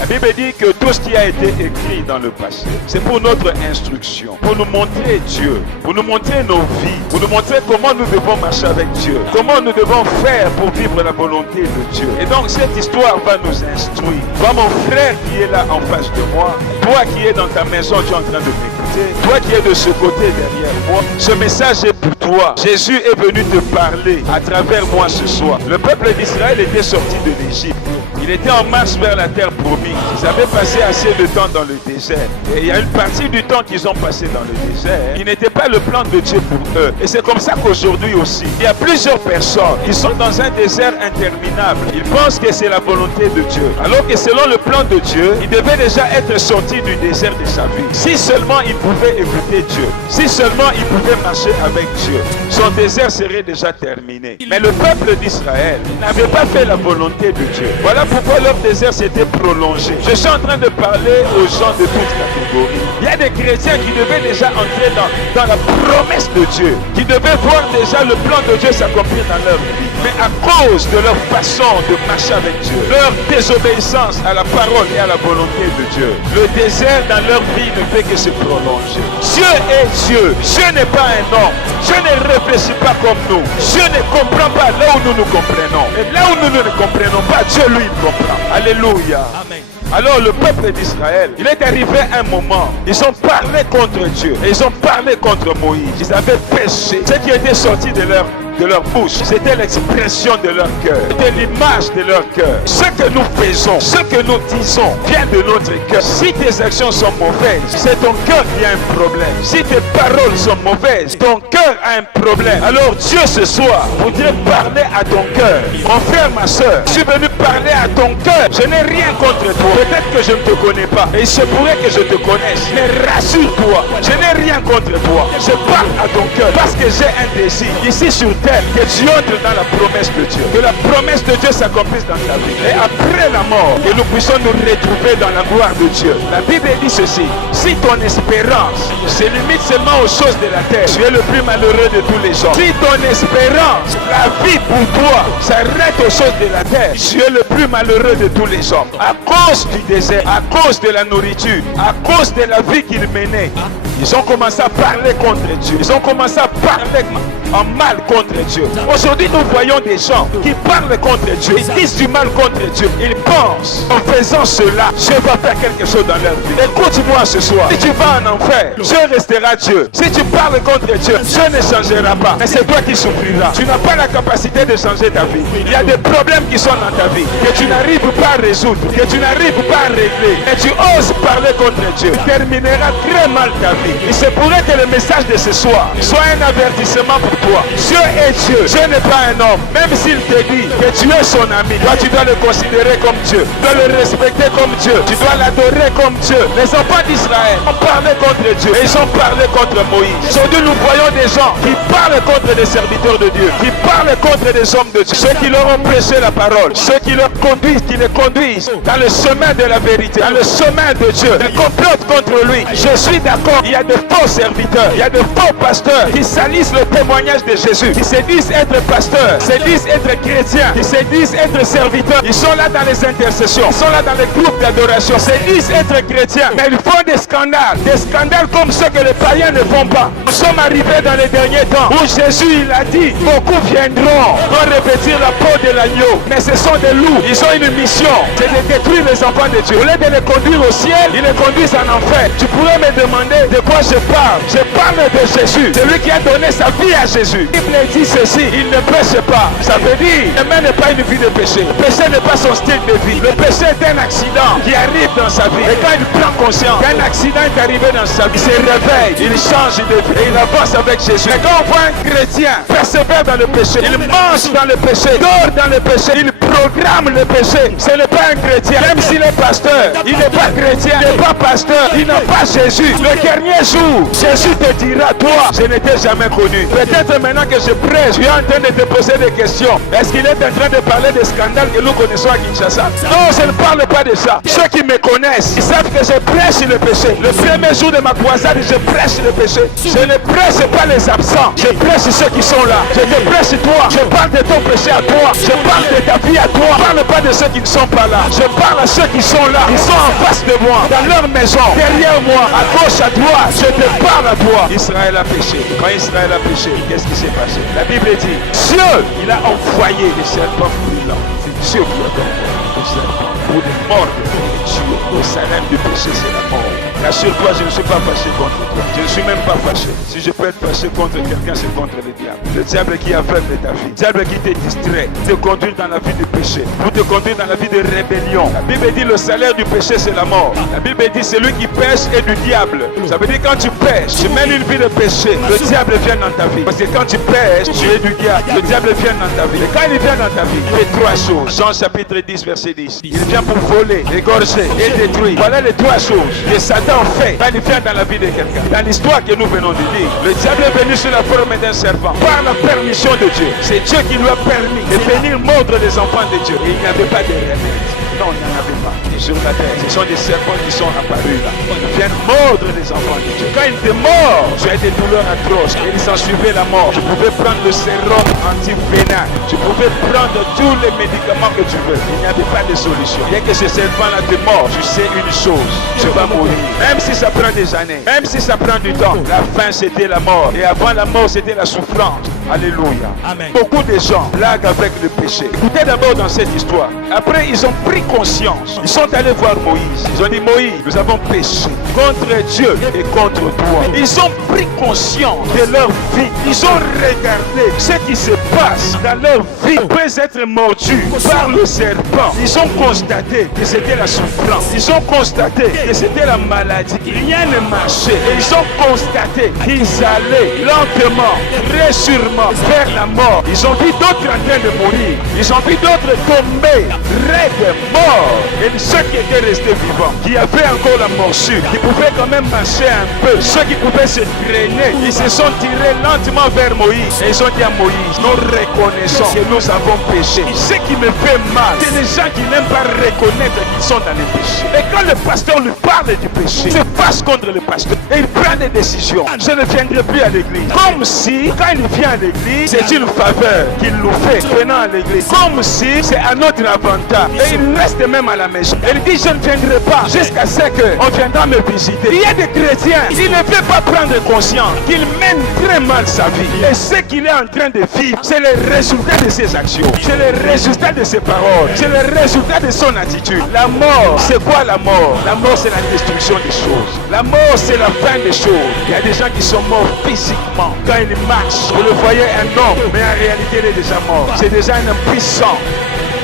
La Bible dit que tout ce qui a été écrit dans le passé, c'est pour notre instruction, pour nous montrer Dieu, pour nous montrer nos vies, pour nous montrer comment nous devons marcher avec Dieu, comment nous devons faire pour vivre la volonté de Dieu. Et donc cette histoire va nous instruire. Toi mon frère qui est là en face de moi, toi qui es dans ta maison, tu es en train de m'écouter, toi qui es de ce côté derrière moi, ce message est pour toi. Jésus est venu te parler à travers moi ce soir. Le peuple d'Israël était sorti de l'Égypte. Il était en marche vers la terre promise. Ils avaient passé assez de temps dans le désert. Et il y a une partie du temps qu'ils ont passé dans le désert qui n'était pas le plan de Dieu pour eux. Et c'est comme ça qu'aujourd'hui aussi, il y a plusieurs personnes qui sont dans un désert interminable. Ils pensent que c'est la volonté de Dieu. Alors que selon le plan de Dieu, il devait déjà être sorti du désert de sa vie. Si seulement il pouvait écouter Dieu, si seulement il pouvait marcher avec Dieu, son désert serait déjà terminé. Mais le peuple d'Israël n'avait pas fait la volonté de Dieu. Voilà pourquoi leur désert s'était prolongé. Je suis en train de parler aux gens de toutes catégories. Il y a des chrétiens qui devaient déjà entrer dans la promesse de Dieu, qui devaient voir déjà le plan de Dieu s'accomplir dans leur vie. Mais à cause de leur façon de marcher avec Dieu, leur désobéissance à la parole et à la volonté de Dieu, le désert dans leur vie ne fait que se prolonger. Dieu est Dieu. Dieu n'est pas un homme. Dieu ne réfléchit pas comme nous. Dieu ne comprend pas là où nous nous comprenons. Et là où nous ne comprenons pas, Dieu lui comprend. Alléluia. Amen. Alors le peuple d'Israël, il est arrivé un moment, ils ont parlé contre Dieu et ils ont parlé contre Moïse. Ils avaient péché. Ce qui était sorti de leur bouche, c'était l'expression de leur cœur, c'était l'image de leur cœur. Ce que nous faisons, ce que nous disons vient de notre cœur. Si tes actions sont mauvaises, c'est ton cœur qui a un problème. Si tes paroles sont mauvaises, ton cœur a un problème. Alors Dieu ce soir voudrait parler à ton cœur. Mon frère, ma soeur, je suis venu parler à ton cœur. Je n'ai rien contre toi. Peut-être que je ne te connais pas et il se pourrait que je te connaisse. Mais rassure-toi, je n'ai rien contre toi. Je parle à ton cœur parce que j'ai un désir ici sur terre, que tu entres dans la promesse de Dieu, que la promesse de Dieu s'accomplisse dans ta vie. Et après la mort, que nous puissions nous retrouver dans la gloire de Dieu. La Bible dit ceci: si ton espérance se limite seulement aux choses de la terre, tu es le plus malheureux de tous les gens. Si ton espérance, la vie pour toi, s'arrête aux choses de la terre, tu es le plus malheureux de tous les hommes. À cause du désert, à cause de la nourriture, à cause de la vie qu'ils menaient, ils ont commencé à parler contre Dieu. Ils ont commencé à parler en mal contre Dieu. Aujourd'hui, nous voyons des gens qui parlent contre Dieu. Ils disent du mal contre Dieu. Ils pensent en faisant cela, Dieu va faire quelque chose dans leur vie. Écoute-moi ce soir. Si tu vas en enfer, Dieu restera Dieu. Si tu parles contre Dieu, Dieu ne changera pas. Mais c'est toi qui souffriras. Tu n'as pas la capacité de changer ta vie. Il y a des problèmes qui sont dans ta vie que tu n'arrives pas à résoudre, que tu n'arrives pas à régler. Et tu oses parler contre Dieu. Tu termineras très mal ta vie. Il se pourrait que le message de ce soir soit un avertissement pour toi. Dieu est Dieu. Dieu n'est pas un homme. Même s'il te dit que tu es son ami, toi tu dois le considérer comme Dieu. Tu dois le respecter comme Dieu. Tu dois l'adorer comme Dieu. Les enfants d'Israël ont parlé contre Dieu et ils ont parlé contre Moïse. Aujourd'hui nous voyons des gens qui parlent contre des serviteurs de Dieu, qui parlent contre des hommes de Dieu, ceux qui leur ont prêché la parole, ceux qui leur conduisent, qui les conduisent dans le chemin de la vérité, dans le chemin de Dieu. Ils complotent contre lui. Je suis d'accord, il y a de faux serviteurs, il y a de faux pasteurs qui salissent le témoignage de Jésus, qui se disent être pasteurs, se disent être chrétiens, qui se disent être serviteurs. Ils sont là dans les intercessions, ils sont là dans les groupes d'adoration, se disent être chrétiens, mais ils font des scandales comme ceux que les païens ne font pas. Nous sommes arrivés dans les derniers temps où Jésus il a dit, beaucoup viendront pour revêtir la peau de l'agneau, mais ce sont des loups. Ils ont une mission, c'est de détruire les enfants de Dieu. Au lieu de les conduire au ciel, ils les conduisent en enfer. Tu pourrais me demander de quoi je parle. Je parle de Jésus, celui qui a donné sa vie à Jésus. Il me dit ceci, il ne péche pas. Ça veut dire, le main n'est pas une vie de péché. Le péché n'est pas son style de vie. Le péché est un accident qui arrive dans sa vie. Et quand il prend conscience qu'un accident est arrivé dans sa vie, il se réveille, il change de vie et il avance avec Jésus. Et quand on voit un chrétien persévère dans le péché, il mange dans le péché, dort dans le péché, il programme le péché, ce n'est pas un chrétien. Même s'il est pasteur, il n'est pas chrétien, il n'est pas pasteur, il n'a pas Jésus. Le dernier dernier jour, Jésus te dira, toi, je ne t'ai jamais connu. Peut-être maintenant que je prêche, tu es en train de te poser des questions. Est-ce qu'il est en train de parler des scandales que nous connaissons à Kinshasa? Non, je ne parle pas de ça. Ceux qui me connaissent, ils savent que je prêche le péché. Le premier jour de ma croisade, je prêche le péché. Je ne prêche pas les absents. Je prêche ceux qui sont là. Je te prêche toi. Je parle de ton péché à toi. Je parle de ta vie à toi. Je ne parle pas de ceux qui ne sont pas là. Je parle à ceux qui sont là. Ils sont en face de moi, dans leur maison, derrière moi, à gauche, à droite. Je te parle à toi. Israël a péché. Quand Israël a péché, qu'est-ce qui s'est passé? La Bible dit, Dieu, il a envoyé les serpents brûlants. C'est Dieu qui a envoyé les serpents pour les mordre et tuer. Le salaire du péché, c'est la mort. Rassure-toi, je ne suis pas fâché contre toi. Je ne suis même pas fâché. Si je peux être fâché contre quelqu'un, c'est contre le diable. Le diable qui aveugle ta vie. Le diable qui te distrait, te conduit dans la vie du péché, pour te conduire dans la vie de rébellion. La Bible dit le salaire du péché, c'est la mort. La Bible dit celui qui pêche est du diable. Ça veut dire quand tu pêches, tu mènes une vie de péché, le diable vient dans ta vie. Parce que quand tu pêches, tu es du diable. Le diable vient dans ta vie. Et quand il vient dans ta vie, il fait trois choses. Jean chapitre 10, verset 10. Il vient pour voler, égorger et détruire. Voilà les trois choses que Satan fait quand il vient dans la vie de quelqu'un. Dans l'histoire que nous venons de dire, le diable est venu sur la forme d'un serpent par la permission de Dieu. C'est Dieu qui lui a permis de venir mordre les enfants de Dieu. Et il n'y avait pas de remède. Non, il n'y en avait pas. Et sur la terre, ce sont des serpents qui sont apparus là. Ils viennent mordre les enfants de Dieu. Quand ils te mordent, tu as des douleurs atroces. Et il s'en suivait la mort. Tu pouvais prendre le sérum anti-vénal. Tu pouvais prendre tous les médicaments que tu veux. Il n'y avait pas de solution. Bien que ce serpent-là te mord, tu sais une chose. Tu vas mourir. Même si ça prend des années. Même si ça prend du temps. La fin, c'était la mort. Et avant la mort, c'était la souffrance. Alléluia. Amen. Beaucoup de gens blaguent avec le péché. Écoutez d'abord dans cette histoire. Après, ils ont pris conscience. Ils sont allés voir Moïse. Ils ont dit, Moïse, nous avons péché contre Dieu et contre toi. Ils ont pris conscience de leur vie. Ils ont regardé ce qui se passe dans leur vie. Ils peuvent être mordus par le serpent. Ils ont constaté que c'était la souffrance. Ils ont constaté que c'était la maladie. Rien ne marchait. Et ils ont constaté qu'ils allaient lentement, très sûrement vers la mort. Ils ont vu d'autres en train de mourir. Ils ont vu d'autres tomber, raides, morts. Et ceux qui étaient restés vivants, qui avaient encore la morsure, qui pouvaient quand même marcher un peu, ceux qui pouvaient se traîner, ils se sont tirés lentement vers Moïse. Et ils ont dit à Moïse, nous reconnaissons que nous avons péché. Ce qui me fait mal, c'est les gens qui n'aiment pas reconnaître qu'ils sont dans le péché. Et quand le pasteur lui parle du péché, se passe contre le pasteur et il prend des décisions. Je ne viendrai plus à l'église. Comme si, quand il vient à l'église, c'est une faveur qu'il nous fait venant à l'église. Comme si c'est à notre avantage. Et il reste même à la maison. Et il dit, je ne viendrai pas jusqu'à ce qu'on viendra me visiter. Il y a des chrétiens, ils ne veulent pas prendre conscience qu'il mène très mal sa vie. Et ce qu'il est en train de vivre, c'est le résultat de ses actions. C'est le résultat de ses paroles. C'est le résultat de son attitude. La mort, c'est quoi la mort? La mort, c'est la destruction des choses. La mort, c'est la fin des choses. Il y a des gens qui sont morts physiquement. Quand ils marchent, vous le voyez un homme, mais en réalité, il est déjà mort. C'est déjà un impuissant.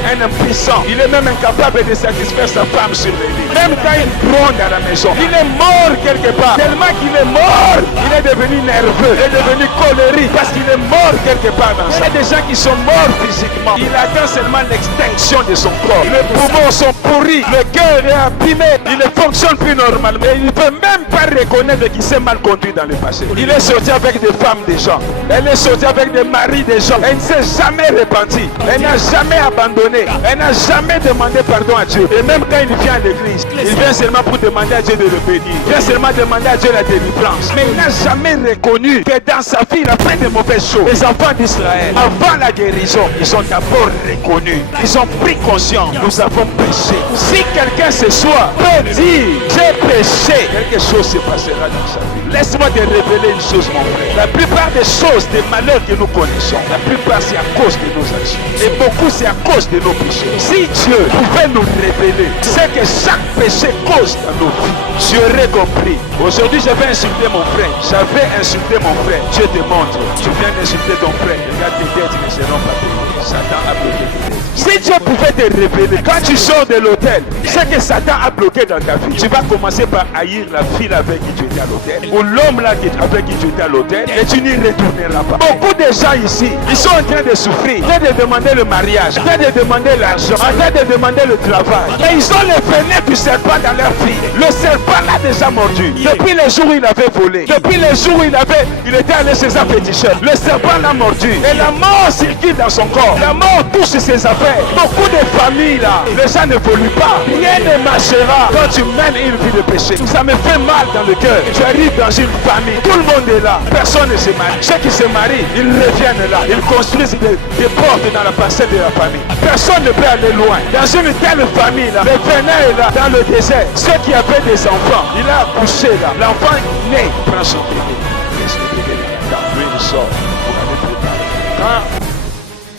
Un impuissant. Il est même incapable de satisfaire sa femme sur le lit. Même quand il gronde à la maison, il est mort quelque part. Tellement qu'il est mort, il est devenu nerveux, il est devenu colérique parce qu'il est mort quelque part dans ça. Il y a des gens qui sont morts physiquement. Il attend seulement l'extinction de son corps. Les poumons sont pourris, le cœur est abîmé, il ne fonctionne plus normalement. Mais il ne peut même pas reconnaître qu'il s'est mal conduit dans le passé. Il est sorti avec des femmes des gens. Elle est sortie avec des maris des gens. Elle ne s'est jamais repentie. Elle n'a jamais abandonné. Elle n'a jamais demandé pardon à Dieu. Et même quand il vient à l'église, il vient seulement pour demander à Dieu de le bénir. Il vient seulement demander à Dieu la délivrance. Mais il n'a jamais reconnu que dans sa vie, il a fait de mauvaises choses. Les enfants d'Israël, avant la guérison, ils ont d'abord reconnu. Ils ont pris conscience. Nous avons péché. Si quelqu'un ce soir peut dire, j'ai péché, quelque chose se passera dans sa vie. Laisse-moi te révéler une chose, mon frère. La plupart des choses, des malheurs que nous connaissons, la plupart c'est à cause de nos actions. Et beaucoup c'est à cause de nos péchés. Si Dieu pouvait nous révéler ce que chaque péché cause dans nos vies, tu aurais compris. Aujourd'hui, je vais insulter mon frère. J'avais insulté mon frère. Dieu te montre. Tu viens d'insulter ton frère. Regarde, tes dettes ne seront pas payées. Satan a bloqué tes dettes. Si Dieu pouvait te révéler. Quand tu sors de l'hôtel, ce que Satan a bloqué dans ta vie, tu vas commencer par haïr la fille avec qui tu étais à l'hôtel, ou l'homme là avec qui tu étais à l'hôtel, et tu n'y retourneras pas. Beaucoup de gens ici, ils sont en train de souffrir, en train de demander le mariage, en train de demander l'argent, en train de demander le travail. Mais ils ont le venin du serpent dans leur vie. Le serpent l'a déjà mordu. Depuis le jour où il avait volé, depuis le jour où il était allé chez un féticheur, le serpent l'a mordu. Et la mort circule dans son corps. La mort touche ses affaires. Beaucoup de familles là, les gens n'évoluent pas. Rien ne marchera quand tu mènes une vie de péché. Ça me fait mal dans le cœur. Tu arrives dans une famille, tout le monde est là, personne ne se marie. Ceux qui se marient, ils reviennent là, ils construisent des portes dans la parcelle de la famille. Personne ne peut aller loin. Dans une telle famille là, le venin est là, dans le désert. Ceux qui avaient des enfants, il a accouché là. L'enfant né prend son bébé. Laisse le bébé là. Quand lui il sort, vous l'avez préparé. Quand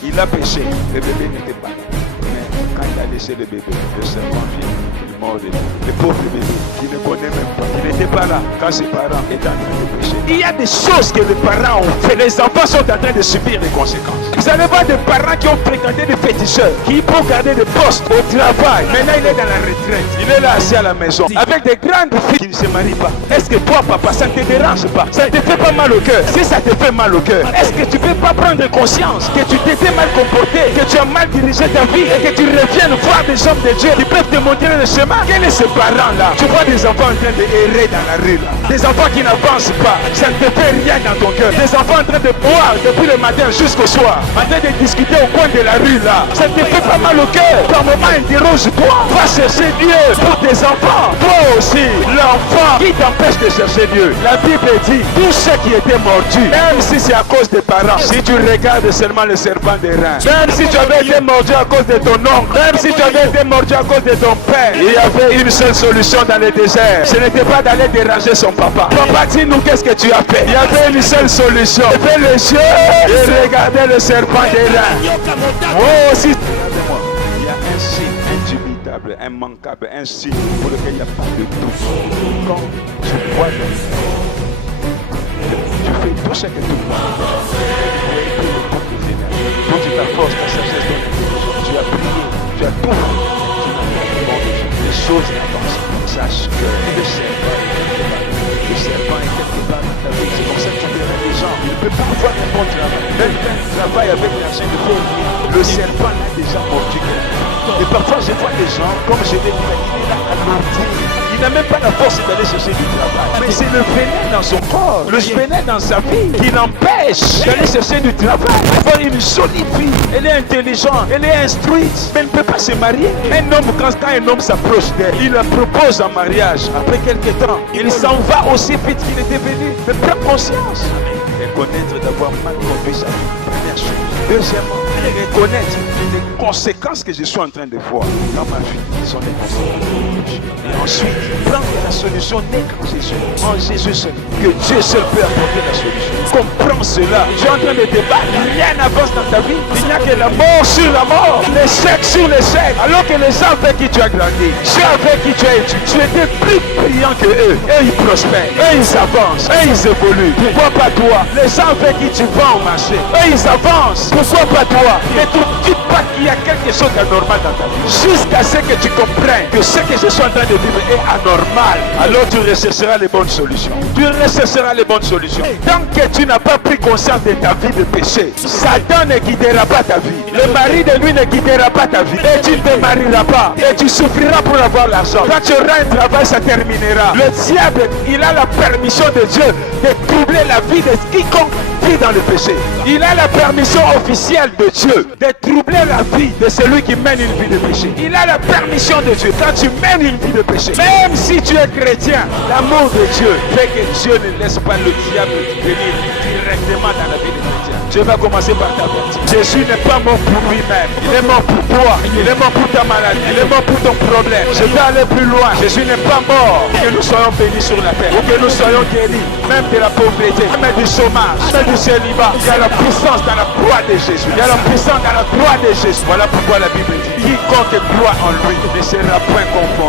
il a péché, le bébé n'était pas là. Mais quand il a laissé le bébé, le serpent vient, il mord de lui. Le pauvre bébé, il ne connaît même pas. Il n'était pas là quand ses parents étaient en train de pécher. Il y a des choses que les parents ont fait. Les enfants sont en train de subir les conséquences. Vous n'avez pas des parents qui ont fréquenté des féticheurs, qui pour garder des postes au travail. Maintenant, il est dans la retraite. Il est là assis à la maison avec des grandes filles qui ne se marient pas. Est-ce que toi, papa, ça ne te dérange pas? Ça ne te fait pas mal au cœur? Si ça te fait mal au cœur, est-ce que tu ne peux pas prendre conscience que tu t'étais mal comporté, que tu as mal dirigé ta vie et que tu reviennes voir des hommes de Dieu qui peuvent te montrer le chemin? Quels sont ces parents-là? Tu vois des enfants en train de errer dans la rue là. Des enfants qui n'avancent pas. Ça ne te fait rien dans ton cœur. Des enfants en train de boire depuis le matin jusqu'au soir. En train de discuter au coin de la rue là. Ça ne te fait pas mal au cœur. Par moment, interroge-toi. Va chercher Dieu pour tes enfants. Toi aussi, l'enfant qui t'empêche de chercher Dieu. La Bible dit, tout ce qui était mordu, même si c'est à cause des parents, si tu regardes seulement le serpent des reins, même si tu avais été mordu à cause de ton oncle, même si tu avais été mordu à cause de ton père, il y avait une seule solution dans le désert. Ce n'était pas d'aller déranger son papa. Papa, dis-nous qu'est-ce que tu as fait. Il y avait une seule solution. Fais les yeux et regardez le serpent des reins. Oh, si. Regardez-moi. Il y a un signe indubitable, immanquable, un signe pour lequel il n'y a pas de doute. Quand tu vois tu fais tout ce que tu vois. Quand tu t'afforces ta sagesse, tu as prié, tu as tout fait. Les choses n'avancent pas. Sache que le serpent est quelque part dans ta vie. C'est comme ça que tu verras les gens. Il ne peut pas avoir un bon travail. Même quand il travaille avec l'argent de Dieu, le serpent l'a déjà mordu. Et parfois je vois des gens, comme je l'ai dit, il est là à l'ordi. Il n'a même pas la force d'aller chercher du travail. Mais c'est le venin dans son corps, le venin dans sa vie qui l'empêche d'aller chercher du travail. Avoir une jolie fille, elle est intelligente, elle est instruite, mais elle ne peut pas se marier. Un homme, quand un homme s'approche d'elle, il la propose en mariage. Après quelques temps, il s'en va aussi vite qu'il était venu. Mais prends conscience. Et connaître d'avoir mal conduit sa vie. Première chose. Deuxièmement, reconnaître les conséquences que je suis en train de voir dans ma vie. Ce sont des conséquences. Et ensuite, prendre la solution n'est qu'en Jésus. En Jésus seul. Que Dieu seul peut apporter la solution. Comprends cela. Tu es en train de débattre. Rien n'avance dans ta vie. Il n'y a que la mort sur la mort. L'échec sur l'échec. Alors que les gens avec qui tu as grandi, ceux avec qui tu as étudié, tu étais plus brillant que eux. Et ils prospèrent. Et ils avancent. Et ils évoluent. Pourquoi pas toi? Les gens avec qui tu vas au marché, et ils avancent. Pourquoi pas toi? Ne te dis pas qu'il y a quelque chose d'anormal dans ta vie. Jusqu'à ce que tu comprennes que ce que je suis en train de vivre est anormal. Alors tu rechercheras les bonnes solutions. Tu rechercheras les bonnes solutions. Tant que tu n'as pas pris conscience de ta vie de péché, Satan ne guidera pas ta vie. Le mari de lui ne guidera pas ta vie. Et tu ne te marieras pas. Et tu souffriras pour avoir l'argent. Quand tu auras un travail, ça terminera. Le diable, il a la permission de Dieu de troubler la vie de quiconque vit dans le péché. Il a la permission officielle de Dieu de troubler la vie de celui qui mène une vie de péché. Il a la permission de Dieu quand tu mènes une vie de péché. Même si tu es chrétien, l'amour de Dieu fait que Dieu ne laisse pas le diable venir directement dans la vie des chrétiens. Dieu va commencer par t'avertir. Jésus n'est pas mort pour lui-même. Il est mort pour toi. Il est mort pour ta maladie. Il est mort pour ton problème. Je vais aller plus loin. Jésus n'est pas mort pour que nous soyons bénis sur la terre. Pour que nous soyons guéris. Même de la pauvreté. Même du chômage. Même du célibat. Il y a la puissance dans la croix de Jésus. Il y a la puissance dans la croix de Jésus. Voilà pourquoi la Bible dit quiconque croit en lui ne sera point confondu.